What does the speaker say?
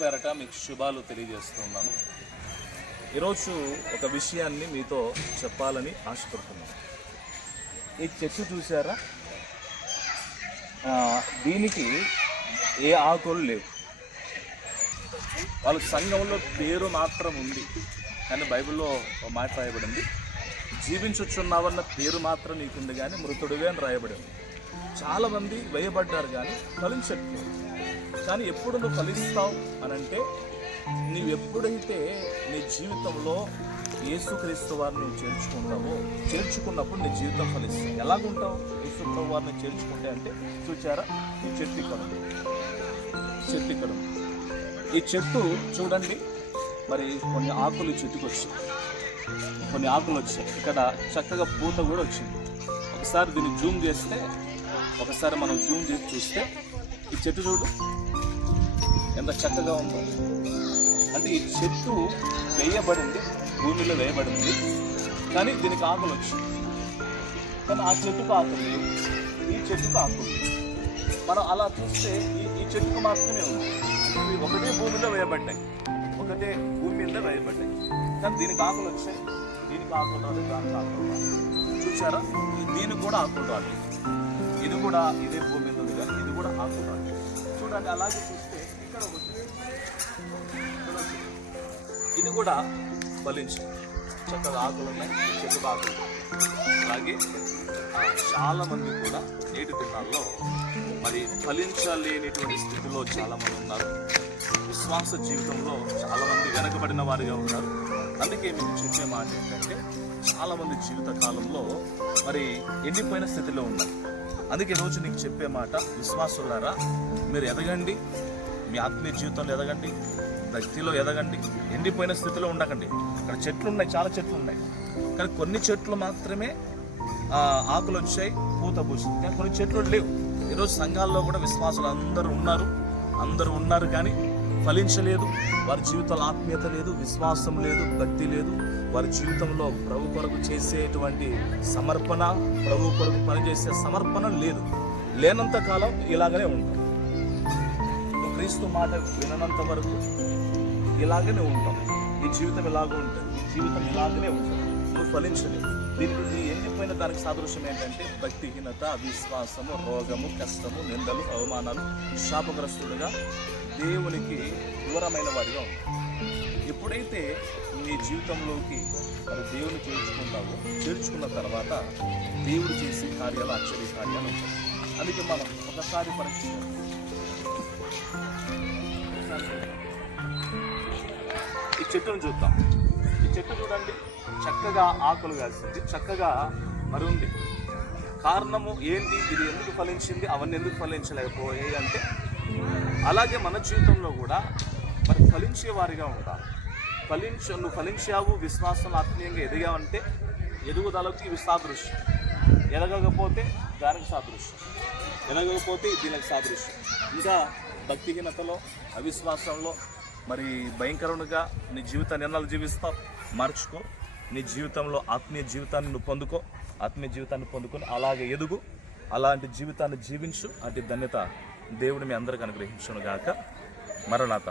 పేరట మీకు శుభాలు తెలియజేస్తున్నాను. ఈరోజు ఒక విషయాన్ని మీతో చెప్పాలని ఆశపడుతున్నాను. ఈ చెట్టు చూసారా దీనికి ఏ ఆకులు లేవు. వాళ్ళ సంఘంలో పేరు మాత్రం ఉంది. కానీ బైబిల్లో ఒక మాట రాయబడింది. జీవించుచున్నావన్న పేరు మాత్రం నీకుంది కానీ మృతుడివే అని రాయబడింది. చాలామంది వేయబడ్డారు కానీ ఫలించట్లేదు. కానీ ఎప్పుడు నువ్వు ఫలిస్తావు అని అంటే నీవు ఎప్పుడైతే నీ జీవితంలో యేసుక్రీస్తు వారిని చేర్చుకుంటావో చేర్చుకున్నప్పుడు నీ జీవితం ఫలిస్తుంది. ఎలాగుంటావు? యేసుక్రీస్తు వారిని చేర్చుకుంటే అంటే చూచారా? ఈ చెట్టు ఇక్కడ చెట్టు ఇక్కడ ఈ చెట్టు చూడండి. మరి కొన్ని ఆకులు చెట్టుకు వచ్చాయి. కొన్ని ఆకులు వచ్చాయి. ఇక్కడ చక్కగా పూత కూడా వచ్చింది. ఒకసారి దీన్ని జూమ్ చేస్తే ఒకసారి మనం జూమ్ చేసి చూస్తే ఈ చెట్టు చూడు. ఎంత చక్కగా ఉందో. అంటే ఈ చెట్టు వేయబడింది భూమిలో వేయబడింది కానీ దీనికి ఆకులు వచ్చాయి. కానీ ఆ చెట్టుకు ఆకులు ఈ చెట్టుకు ఆకులు మనం అలా చూస్తే ఈ ఈ చెట్టుకు మాత్రమే ఉంది. ఇవి ఒకటే భూమిలో వేయబడ్డాయి. ఒకటే భూమి మీద వేయబడ్డాయి. కానీ దీనికి ఆకులు వచ్చాయి. దీనికి ఆకులు రాదు దానికి ఆకులు రాదు చూసారా దీనికి కూడా ఆకులు రాలేదు ఇది కూడా ఇదే భూమి మీద ఉంది కానీ ఇది కూడా ఆకులు రాలేదు చూడండి అలాగే చూస్తే ఇది కూడా ఫలించు చక్కగా ఆకులు ఉన్నాయి చెట్టు ఆకులు. అలాగే చాలామంది కూడా నేటి దినాల్లో మరి ఫలించలేనిటువంటి స్థితిలో చాలా మంది ఉన్నారు. విశ్వాస జీవితంలో చాలామంది వెనకబడిన వారిగా ఉన్నారు. అందుకే మీకు చెప్పే మాట ఏంటంటే చాలామంది జీవిత కాలంలో మరి ఎండిపోయిన స్థితిలో ఉన్నారు అందుకే రోజు నీకు చెప్పే మాట విశ్వాసులారా మీరు ఎదగండి మీ ఆత్మీయ జీవితంలో ఎదగండి. భక్తిలో ఎదగండి. ఎండిపోయిన స్థితిలో ఉండకండి. అక్కడ చెట్లు ఉన్నాయి చాలా చెట్లు ఉన్నాయి. కానీ కొన్ని చెట్లు మాత్రమే ఆకులు వచ్చాయి పూత పూసింది. కానీ కొన్ని చెట్లు లేవు. ఈరోజు సంఘాల్లో కూడా విశ్వాసులు అందరూ ఉన్నారు. అందరూ ఉన్నారు కానీ ఫలించలేదు. వారి జీవితంలో ఆత్మీయత లేదు విశ్వాసం లేదు భక్తి లేదు. వారి జీవితంలో ప్రభు కొరకు చేసేటువంటి సమర్పణ ప్రభు కొరకు పనిచేసే సమర్పణ లేదు. లేనంత కాలం ఇలాగనే ఉంటాం క్రీస్తు మాట విననంత వరకు ఇలాగనే ఉంటాం. ఈ జీవితం ఇలాగే ఉంటుంది. నీ జీవితం ఇలాగనే ఉంటుంది. నువ్వు ఫలించలేవు. దీనికి నీ ఎండిపోయిన దానికి సాదృశ్యం ఏంటంటే భక్తిహీనత అవిశ్వాసము రోగము కష్టము నిందలు అవమానాలు శాపగ్రస్తుడుగా దేవునికి దూరమైన వాడిగా ఉంటావు. ఎప్పుడైతే నీ జీవితంలోకి మరి దేవుని చేర్చుకుంటావో చేర్చుకున్న తర్వాత దేవుడు చేసే కార్యాలు ఆశ్చర్య కార్యాలు ఉంటాయి అందుకే మనం ఒకసారి పరీక్షిస్తాం ఈ చెట్టును చూద్దాం. ఈ చెట్టు చూడండి. చక్కగా ఆకులు కాసింది. చక్కగా మరి ఉంది కారణము ఏంటి? ఇది ఎందుకు ఫలించింది? అవన్నీ ఎందుకు ఫలించలేకపోయాయి అంటే అలాగే మన జీవితంలో కూడా మరి ఫలించే వారిగా ఉంటారు ఫలించ నువ్వు ఫలించావు విశ్వాసం ఆత్మీయంగా ఎదిగావంటే ఎదుగుదలకు ఇవి సాదృశ్యం. ఎదగకపోతే దానికి సాదృశ్యం. ఎదగకపోతే దీనికి సాదృశ్యం. ఇంకా భక్తిహీనతలో అవిశ్వాసంలో మరి భయంకరంగా నీ జీవితాన్ని ఎన్నాళ్ళు జీవిస్తావు మార్చుకో. నీ జీవితంలో ఆత్మీయ జీవితాన్ని నువ్వు పొందుకో. ఆత్మీయ జీవితాన్ని పొందుకొని అలాగే ఎదుగు. అలాంటి జీవితాన్ని జీవించు. అటు ధన్యత దేవుడు మీ అందరికి అనుగ్రహించును గాక మరణాత.